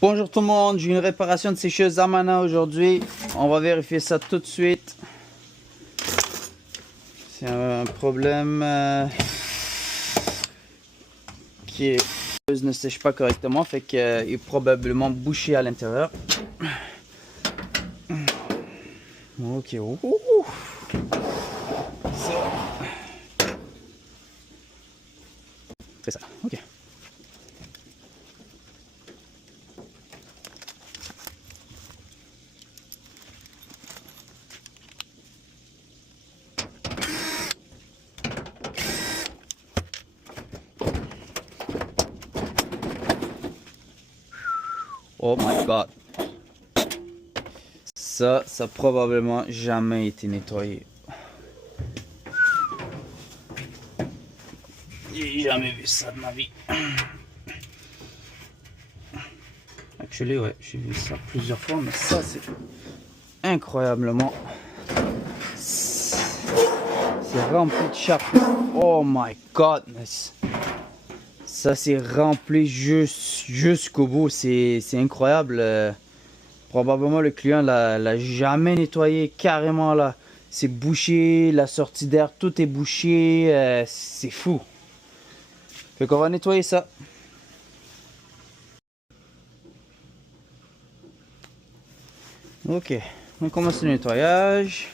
Bonjour tout le monde, j'ai une réparation de sécheuse Amana aujourd'hui. On va vérifier ça tout de suite. C'est un problème qui est ne sèche pas correctement, fait qu'il est probablement bouché à l'intérieur. Ok, c'est ça, ok. Oh my god. Ça a probablement jamais été nettoyé. J'ai jamais vu ça de ma vie. Actually, ouais, j'ai vu ça plusieurs fois, mais ça c'est incroyablement. C'est rempli de charpie. Oh my godness. Ça c'est rempli jusqu'au bout. C'est incroyable. Probablement le client l'a jamais nettoyé carrément là. C'est bouché, la sortie d'air, tout est bouché. C'est fou. Fait qu'on va nettoyer ça. Ok, on commence le nettoyage.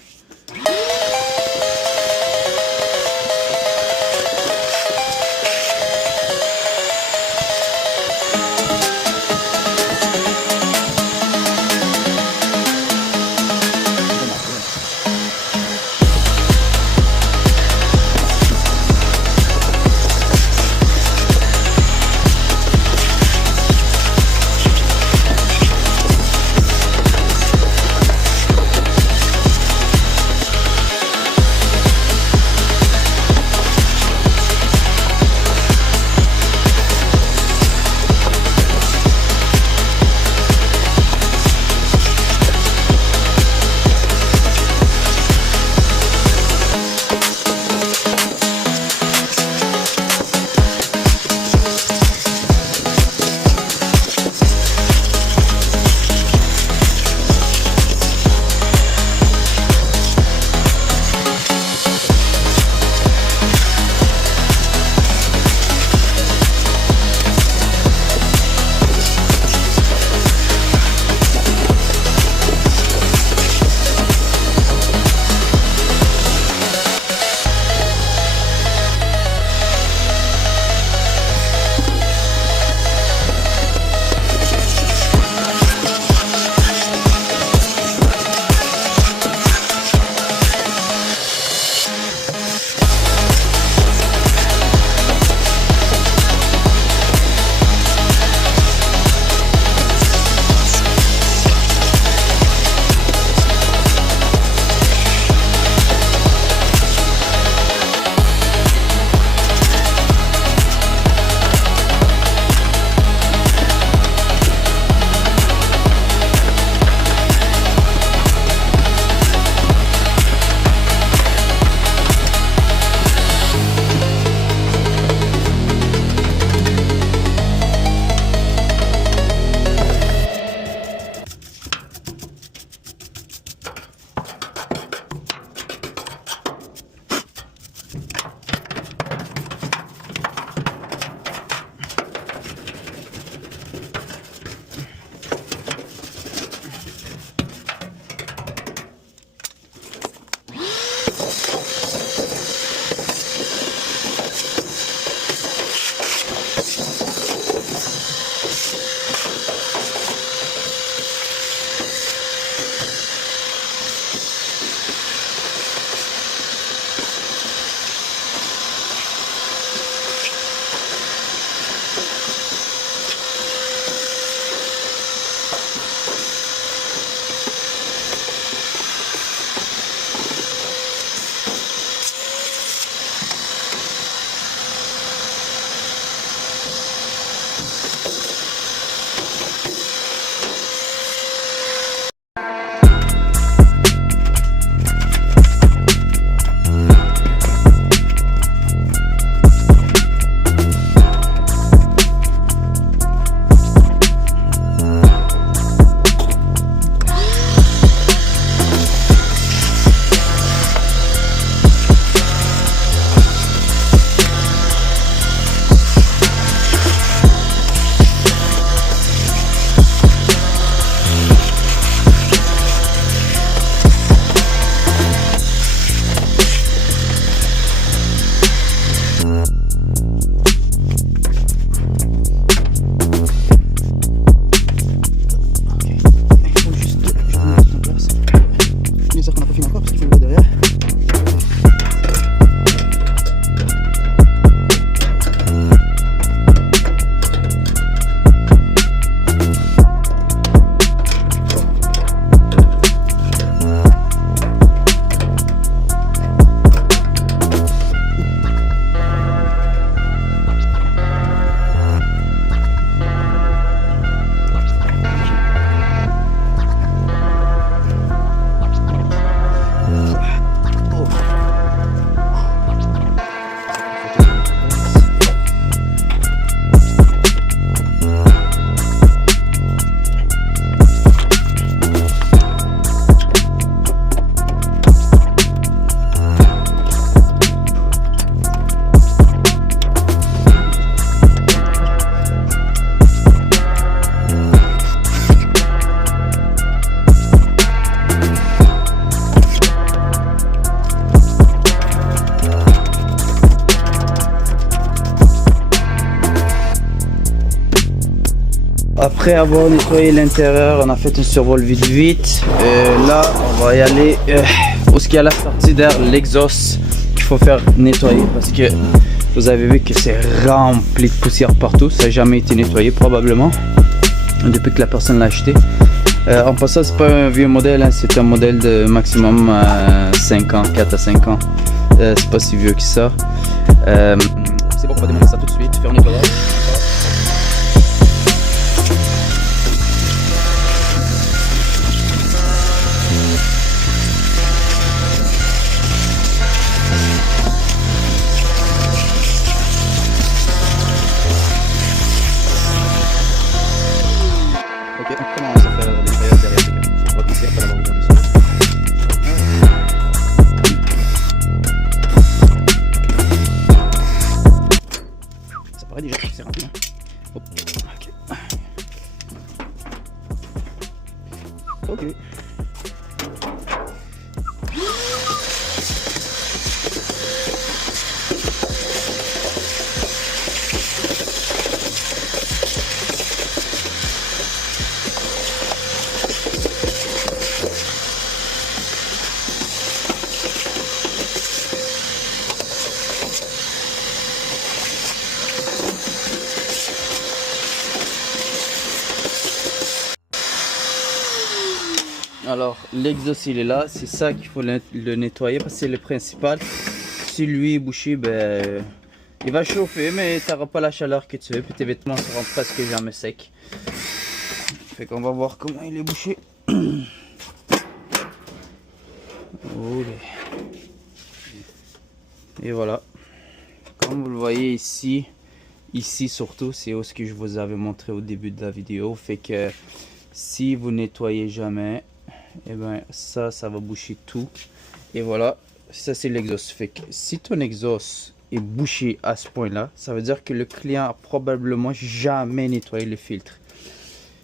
Après avoir nettoyé l'intérieur, on a fait un survol vite vite. Là, on va y aller où il y a la sortie d'air, l'exhaust qu'il faut faire nettoyer parce que vous avez vu que c'est rempli de poussière partout. Ça n'a jamais été nettoyé probablement depuis que la personne l'a acheté. En passant, c'est pas un vieux modèle, hein, c'est un modèle de maximum 5 ans, 4 à 5 ans. C'est pas si vieux que ça. C'est bon, on va démarrer ça tout de suite, faire un nettoyage. Ok, on commence à faire le nettoyage derrière. On va commencer après l'avoir ouvert dessus. Ça paraît déjà, c'est rapide. Hop. Ok. Ok. Alors l'exhaust il est là, c'est ça qu'il faut le nettoyer parce que c'est le principal. Si lui est bouché, ben, il va chauffer mais tu n'auras pas la chaleur que tu veux, puis tes vêtements seront presque jamais secs. Fait qu'on va voir comment il est bouché. Et voilà, comme vous le voyez ici surtout c'est ce que je vous avais montré au début de la vidéo. Fait que si vous nettoyez jamais, et ben ça va boucher tout. Et voilà, ça c'est l'exhaust. Fait que si ton exhaust est bouché à ce point là, ça veut dire que le client a probablement jamais nettoyé le filtre.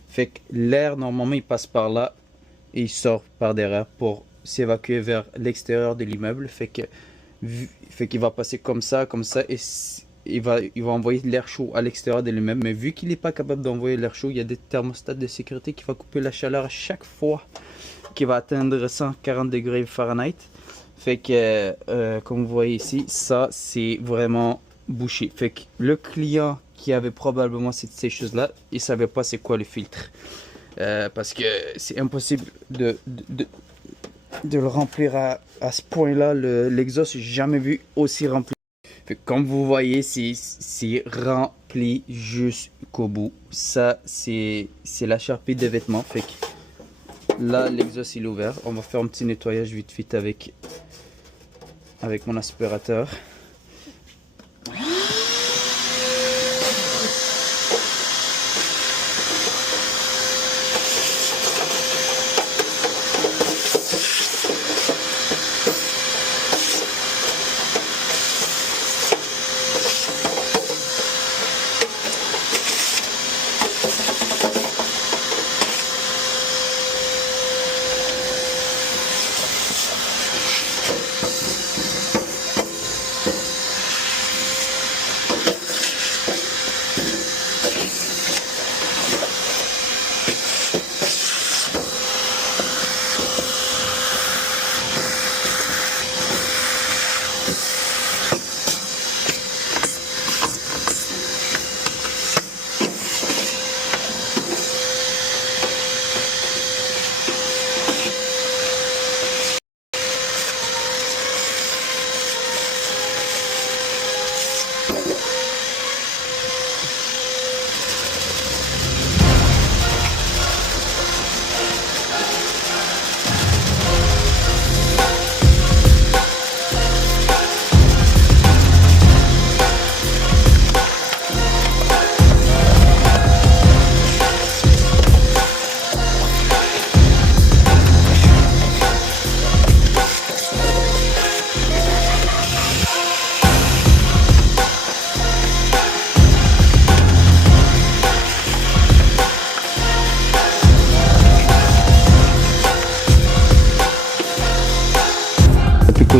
Fait que l'air normalement il passe par là et il sort par derrière pour s'évacuer vers l'extérieur de l'immeuble. Fait qu'il va passer comme ça et il va envoyer l'air chaud à l'extérieur de l'immeuble. Mais vu qu'il n'est pas capable d'envoyer l'air chaud, il y a des thermostats de sécurité qui va couper la chaleur à chaque fois qui va atteindre 140 degrés Fahrenheit. Fait que comme vous voyez ici, ça c'est vraiment bouché. Fait que le client qui avait probablement ces choses là, il savait pas c'est quoi le filtre, parce que c'est impossible de le remplir à ce point là. L'exhaust, j'ai jamais vu aussi rempli. Fait que comme vous voyez, c'est rempli jusqu'au bout. Ça c'est la charpie des vêtements. Fait que là l'exhaust il est ouvert. On va faire un petit nettoyage vite vite avec mon aspirateur.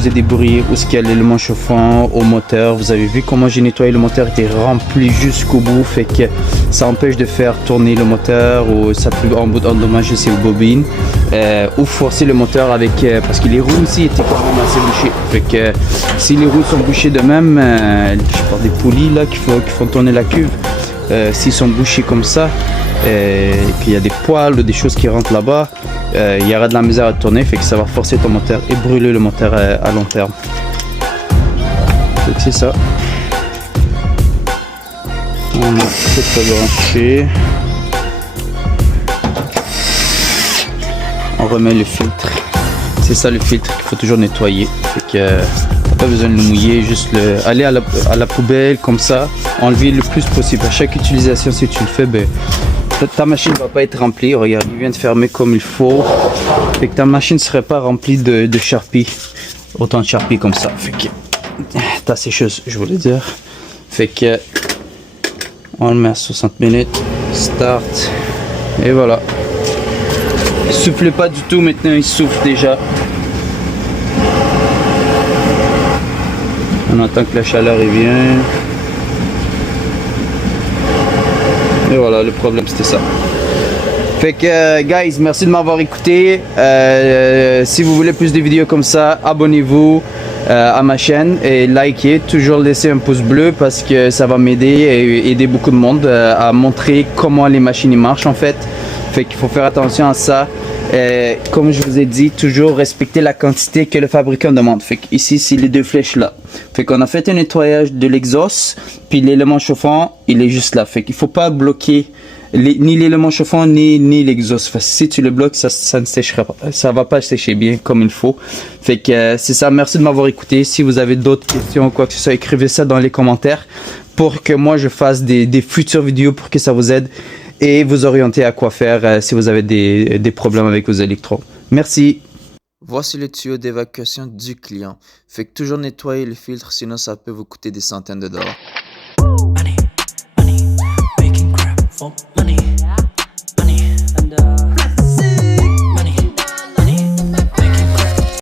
causer des bruits, ou ce qu'il y a l'élément chauffant au moteur. Vous avez vu comment j'ai nettoyé le moteur, était rempli jusqu'au bout, fait que ça empêche de faire tourner le moteur, ou ça peut endommager ses bobines, ou forcer le moteur avec, parce que les roues aussi étaient quand même assez bouchées. Fait que si les roues sont bouchées de même, je parle des poulies là qui font tourner la cuve, s'ils sont bouchés comme ça, qu'il y a des poils ou des choses qui rentrent là-bas, il y aura de la misère à tourner, fait que ça va forcer ton moteur et brûler le moteur à long terme. Donc c'est ça. On a tout branché. On remet le filtre. C'est ça le filtre qu'il faut toujours nettoyer. Fait que pas besoin de le mouiller, juste aller à la poubelle comme ça, enlever le plus possible. À chaque utilisation, si tu le fais, ben, ta machine va pas être remplie. Regarde, il vient de fermer comme il faut. Fait que ta machine serait pas remplie de Sharpie. Autant de Sharpie comme ça. Fait que ta sécheuse, je voulais dire. Fait que on le met à 60 minutes. Start. Et voilà. Il souffle pas du tout maintenant, il souffle déjà. On attend que la chaleur revienne. Et voilà, le problème c'était ça. Fait que guys, merci de m'avoir écouté. Si vous voulez plus de vidéos comme ça, abonnez-vous à ma chaîne et likez. Toujours laissez un pouce bleu parce que ça va m'aider et aider beaucoup de monde à montrer comment les machines marchent en fait. Fait qu'il faut faire attention à ça. Comme je vous ai dit, toujours respecter la quantité que le fabricant demande. Fait qu'ici, c'est les deux flèches là. Fait qu'on a fait un nettoyage de l'exhaust, puis l'élément chauffant, il est juste là. Fait qu'il faut pas bloquer ni l'élément chauffant ni l'exhaust. Si tu le bloques, ça ne séchera pas. Ça va pas sécher bien comme il faut. Fait que c'est ça. Merci de m'avoir écouté. Si vous avez d'autres questions ou quoi que ce soit, écrivez ça dans les commentaires pour que moi je fasse des futures vidéos pour que ça vous aide et vous orienter à quoi faire si vous avez des problèmes avec vos électros. Merci. Voici le tuyau d'évacuation du client. Fait que toujours nettoyer le filtre, sinon ça peut vous coûter des centaines de dollars. Money, making crap for money, money, and